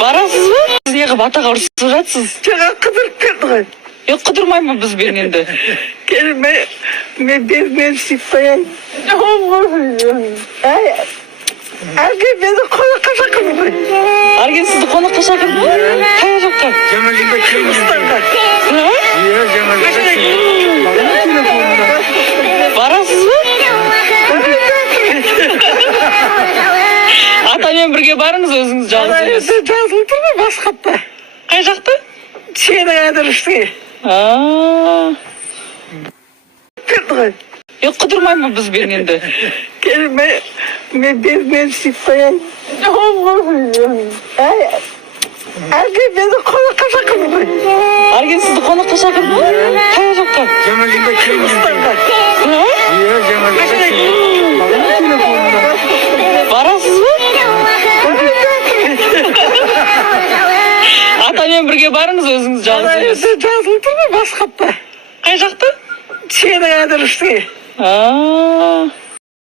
Барасыз ба? Сіз неғып атаға ұрысып жатсыз? Жаңа қыдырып келді ғой. Қыдырмаймын бізбен енді. Келін, мен сүйіп қояйын. Әлгі мені қонаққа шақырды ғой. Арген сізді қонаққа шақырды ма? Қай жаққа? Жаңа жылда Қырғызстанға. Иә, жаңа жылда барасыз ба? Атамен бірге барыңыз, өзіңіз жалғыз емес. Жазылып тұр ғой басқатта. Қай жақта? Сенің адресіңе. Келді ғой. Қыдырмаймын бізбен енді. Келін, мен сүйіп қояйын. Әлгі мені қонаққа шақырды ғой. Арген сізді қонаққа шақырды ма? Қай жаққа? Жаңа жылда Қырғызстанға. Иә, жаңа жылда барасыз ба? Атамен бірге барыңыз, өзіңіз жалғыз емес. Жазылып тұр ғой басқатта. Қай жақта? Сенің адресіңе.